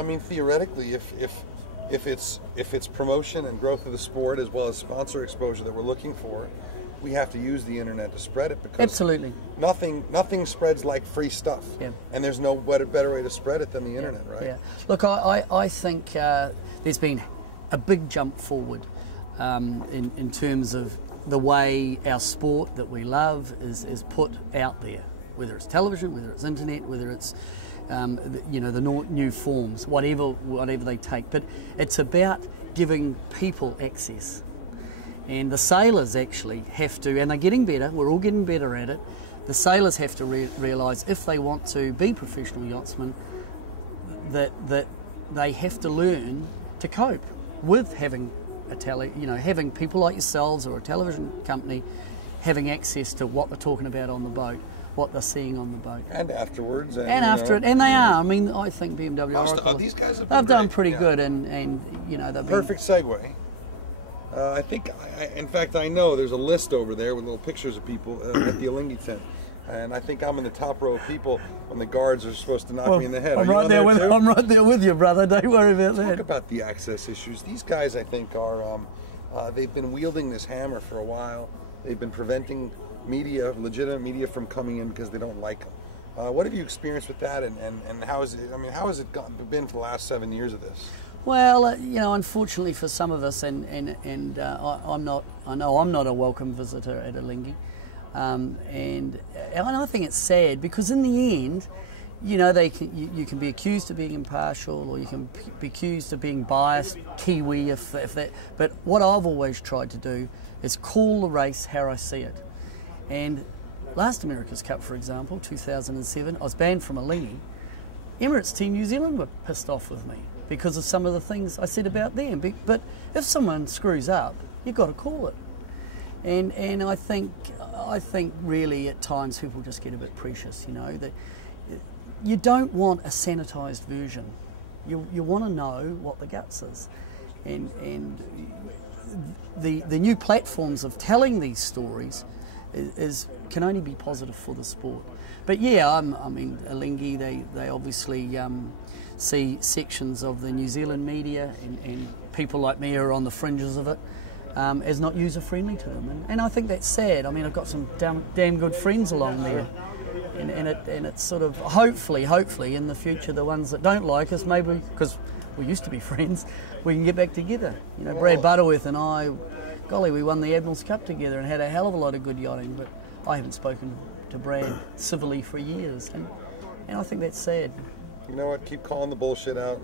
I mean, theoretically, if it's promotion and growth of the sport as well as sponsor exposure that we're looking for, we have to use the internet to spread it, because absolutely nothing spreads like free stuff. Yeah. And there's no better way to spread it than the internet, right? Yeah. Look, I think there's been a big jump forward in terms of the way our sport that we love is put out there, whether it's television, whether it's internet, whether it's the new forms, whatever they take. But it's about giving people access. And the sailors actually have to, and they're getting better, we're all getting better at it, the sailors have to realise if they want to be professional yachtsmen that they have to learn to cope with having having people like yourselves or a television company having access to what they're talking about on the boat, what they're seeing on the boat. And afterwards. And after it, and they are. I mean, I think BMW Oracle, these guys have they've done great. pretty good, and they've perfect segue. I think, in fact, I know there's a list over there with little pictures of people at the Alinghi tent. And I think I'm in the top row of people when the guards are supposed to knock me in the head. I'm right there with you, brother. Don't worry about that. Talk about the access issues. These guys, I think, are they've been wielding this hammer for a while. They've been preventing legitimate media from coming in because they don't like them. What have you experienced with that, and how is it? I mean, how has it been for the last 7 years of this? Well, unfortunately for some of us, and I'm not a welcome visitor at Alinghi, and I think it's sad because in the end, you can be accused of being impartial, or you can be accused of being biased, Kiwi, if that. But what I've always tried to do is call the race how I see it. And last America's Cup, for example, 2007, I was banned from Alinghi. Emirates Team New Zealand were pissed off with me because of some of the things I said about them. But if someone screws up, you've got to call it. And I think really at times people just get a bit precious, that you don't want a sanitised version. You want to know what the guts is. And the new platforms of telling these stories can only be positive for the sport. But yeah, I mean, Alinghi, they obviously see sections of the New Zealand media and people like me who are on the fringes of it as not user-friendly to them. And I think that's sad. I mean, I've got some damn good friends along there. And it's sort of, hopefully in the future, the ones that don't like us, maybe, because we used to be friends, we can get back together. Brad Butterworth and I, golly, we won the Admiral's Cup together and had a hell of a lot of good yachting, but I haven't spoken to Brad civilly for years, and I think that's sad. You know what? Keep calling the bullshit out.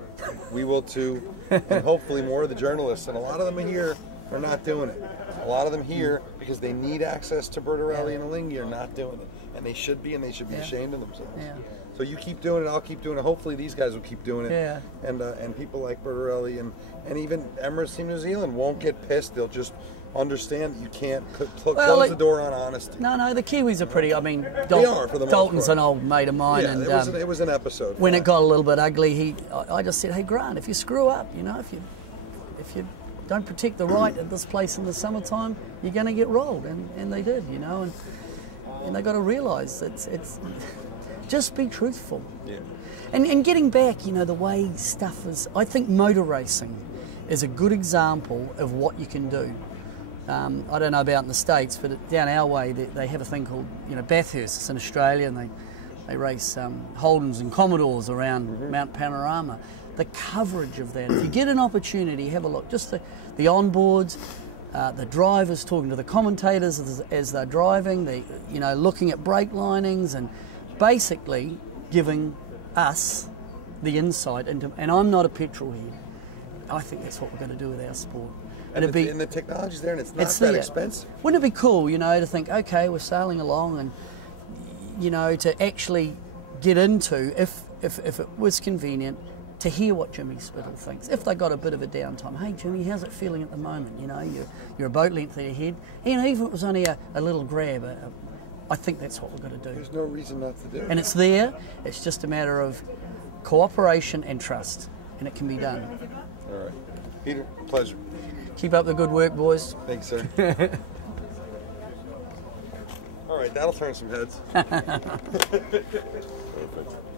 We will too, and hopefully more of the journalists, and a lot of them here are not doing it. A lot of them here, because they need access to Bertarelli and Alinghi, are not doing it, and they should be ashamed of themselves. Yeah. So you keep doing it, I'll keep doing it. Hopefully these guys will keep doing it. Yeah. And people like Bertarelli and even Emirates Team New Zealand won't get pissed. They'll just understand that you can't close the door on honesty. No, the Kiwis are pretty. I mean, they are for the most Dalton's part. An old mate of mine, yeah, and it was an episode. When it got a little bit ugly, I just said, "Hey Grant, if you screw up, if you don't protect the right at this place in the summertime, you're going to get rolled," and they did, and they got to realise that it's just be truthful. Yeah. And getting back, the way stuff is, I think motor racing is a good example of what you can do. I don't know about in the States, but down our way they have a thing called Bathurst. It's in Australia, and they race Holdens and Commodores around Mount Panorama. The coverage of that, if you get an opportunity, have a look. Just the onboards, the drivers talking to the commentators as they're driving, looking at brake linings, and basically giving us the insight into. And I'm not a petrol head. I think that's what we're going to do with our sport. And the technology's there, and it's not that expensive. Wouldn't it be cool, to think, okay, we're sailing along, and to actually get into, if it was convenient, to hear what Jimmy Spittle thinks. If they got a bit of a downtime, hey Jimmy, how's it feeling at the moment? You're a boat length ahead. Even if it was only a little grab, I think that's what we've got to do. There's no reason not to do it. And it's there. It's just a matter of cooperation and trust, and it can be done. All right, Peter, pleasure. Keep up the good work, boys. Thanks, sir. All right, that'll turn some heads. Perfect.